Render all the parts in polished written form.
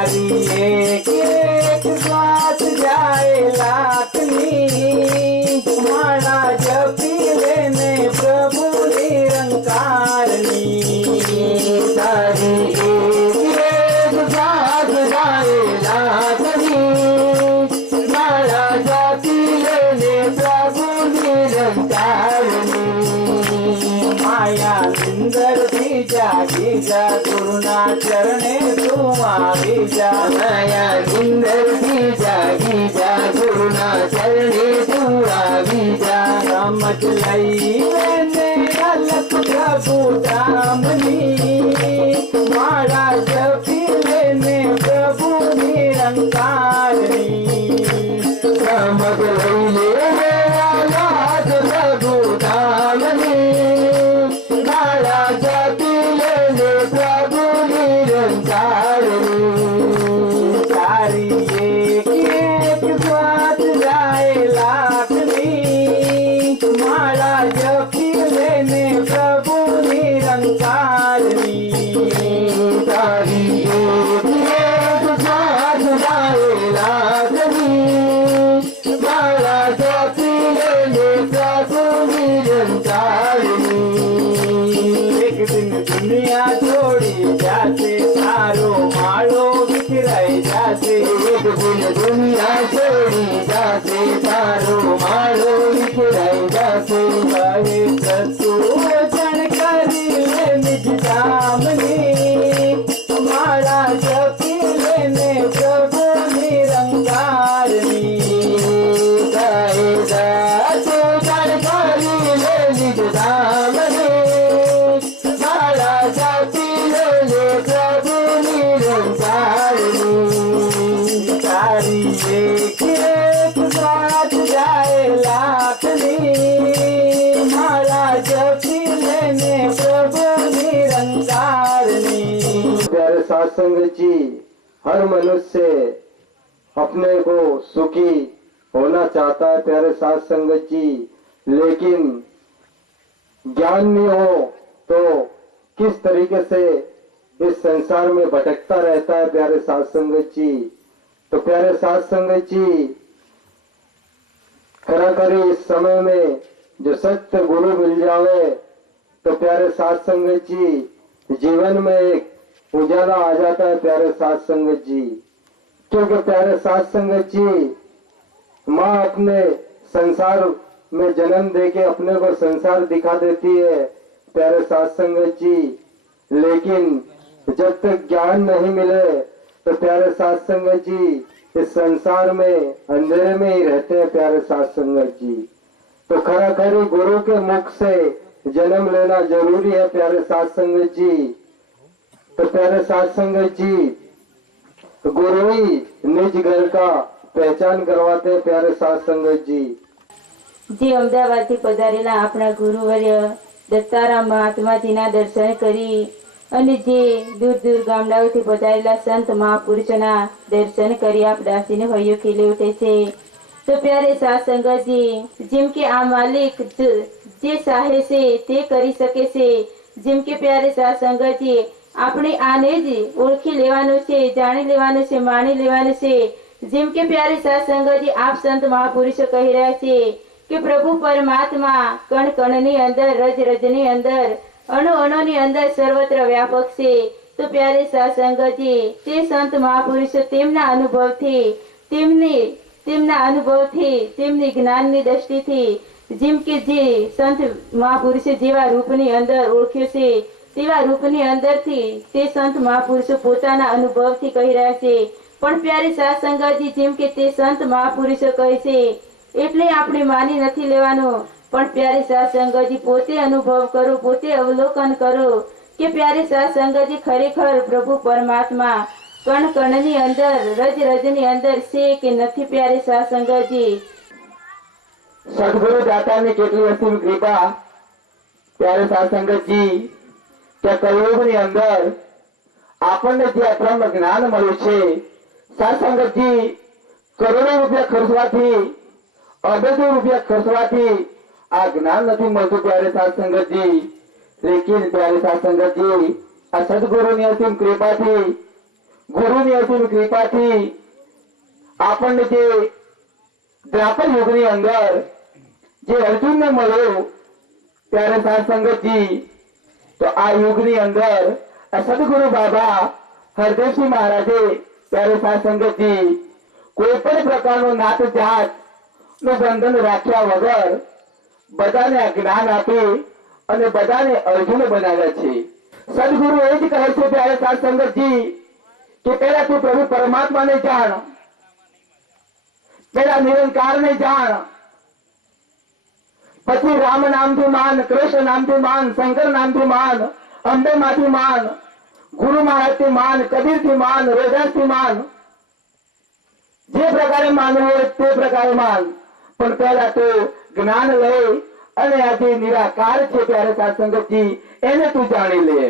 तारी एक बात जाए लाखनी माला जपी लेने प्रभु निरंकारनी तारी एक बात जाए लाखनी माला जपी लेने प्रभु निरंकारनी माया निंदर भी जागी जा गुरुना चरणे तुम आई जा माया निंदर भी जागी जा गुरुना चरणे तू आवी जा समझ लई मैंने अलग प्रभु दामनी माला जपी लेने प्रभु निरंकारनी समझ लई मेरा नाथ प्रभु दामनी माला जपी लेने प्रभु निरंकारनी तारी एक बात जाए लाखनी माला जपी लेने प्रभु निरंकारनी तारी एक बात जाए लाखनी माला जपी लेने प्रभु निरंकारनी एक दिन दुनिया छोड़ी जाते सारो मालो बिखराई जाते एक दिन दुनिया छोड़ी जाते तारो मालो बिखराई जाते कहे ससु वचन करी ले निज दामनी माला जपी लेने प्रभु निरंकारनी गाए जाते जानकारी ले निज दामनी माला जपी लेने प्रभु निरंकारनी तारी एक बात जाए लाखनी माला जपी लेने प्रभु निरंकारनी। प्यारे सत्संग जी, हर मनुष्य अपने को सुखी होना चाहता है प्यारे सत्संग जी, लेकिन ज्ञान नहीं हो तो किस तरीके से इस संसार में भटकता रहता है प्यारे सत्संग जी। तो प्यारे सत्संग जी, खरा करी इस समय में जो सत्य गुरु मिल जावे तो प्यारे सत्संग जी जीवन में एक उजाला आ जाता है प्यारे सत्संग जी। क्योंकि प्यारे सत्संग जी, माँ अपने संसार में जन्म देके अपने को संसार दिखा देती है प्यारे सत्संग जी, लेकिन जब तक ज्ञान नहीं मिले तो प्यारे सत्संग जी इस संसार में अंधेरे में ही रहते हैं प्यारे सत्संग जी। तो खरा खरी गुरु के मुख से जन्म लेना जरूरी है प्यारे सत्संग जी। तो प्यारे सत्संग जी, गुरु ही निज घर का पहचान करवाते हैं प्यारे सत्संग जी। જે અમદાવાદથી પધારેલા આપણા ગુરુવર્ય દત્તારામ મહાત્માજીના દર્શન કરી અને જે દૂર દૂર ગામડાઓથી પધારેલા સંત મહાપુરુષોના દર્શન કરી આપ દાસીને હૈયો ખીલી ઉઠે છે। તો પ્યારે સાથ સંગતજી, જેમ કે આ માલિક જે ચાહે છે તે કરી શકે છે, જેમ કે પ્યારે સાથ સંગતજી આપણે આને જ ઓળખી લેવાનું છે, જાણી લેવાનું છે, માણી લેવાનું છે। જેમ કે પ્યારે સાથ સંગતજી આપ સંત મહાપુરુષો કહી રહ્યા છે કે પ્રભુ પરમાત્મા કણ કણની અંદર, રજ રજની અંદર, અણુ અણુની અંદર સર્વત્ર વ્યાપક છે। તો પ્યારે સાથ સંગતજી, તે સંત મહાપુરુષો તેમના અનુભવથી, તેમની જ્ઞાનની દ્રષ્ટિથી, જેમ કે જે સંત મહાપુરુષો જેવા રૂપની અંદર ઓળખ્યો છે તેવા રૂપની અંદરથી તે સંત મહાપુરુષો પોતાના અનુભવથી કહી રહ્યા છે। પણ પ્યારે સાથ સંગતજી, જેમ કે તે સંત મહાપુરુષો કહે છે એટલે આપણે માની નથી લેવાનું, પણ પ્યારે સાથ સંગતજી પોતે અનુભવ કરો, પોતે અવલોકન કરો કે પ્યારે સાથ સંગતજી ખરેખર પ્રભુ પરમાત્મા કણ કણની અંદર, રજ રજની અંદર છે કે નથી પ્યારે સાથ સંગતજી। સદગુરુ દાતાની કેટલી અસીમ કૃપા પ્યારે સત્સંગતજી કે કલયુગની અંદર આપણને જે અબ્રહ્મ જ્ઞાન મળ્યું છે સત્સંગતજી, કરોડો રૂપિયા ખર્ચવાથી, અબજો રૂપિયા ખર્ચવાથી આ જ્ઞાન નથી મળતું પ્યારે સત્સંગતજી। લેકિન પ્યારે સત્સંગતજી, આ સદગુરુની અસીમ કૃપાથી ગુરુની અસીમ કૃપાથી આપણને જે દ્વાપર યુગની અંદર જે અર્જુનને મળ્યો ત્યારે સાત સંગતજી, તો આ યુગની અંદર આ સદગુરુ બાબા હરદેવસિંહ મહારાજે ત્યારે સાત સંગતજી કોઈ પણ પ્રકારનો નાત જાત નું બંધન રાખ્યા વગર બધાને આ જ્ઞાન આપી અને બધાને અર્જુન બનાવ્યા છે. સદગુરુ એ જ કહે છે ત્યારે સાત સંગતજી કે પહેલા તું પ્રભુ પરમાત્માને જાણ, પહેલા નિરંકારને જાણ, પછી રામ નામથી માન, કૃષ્ણ નામથી માન, શંકર નામથી માન, અંબે માંથી માન, ગુરુ મહારાજથી માન, કબીરથી માન, રોજાથી માન, જે પ્રકારે માનવું હોય તે પ્રકારે માન. પણ પહેલા તો જ્ઞાન લઈ અને આ જે નિરાકાર છે ત્યારે સાત્સંગતજી એને તું જાણી લે.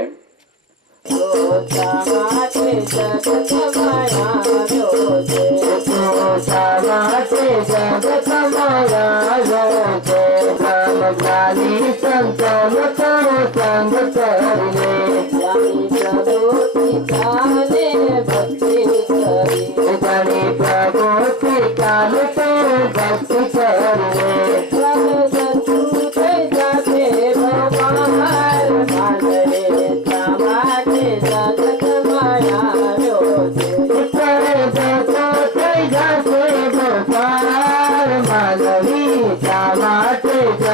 માટે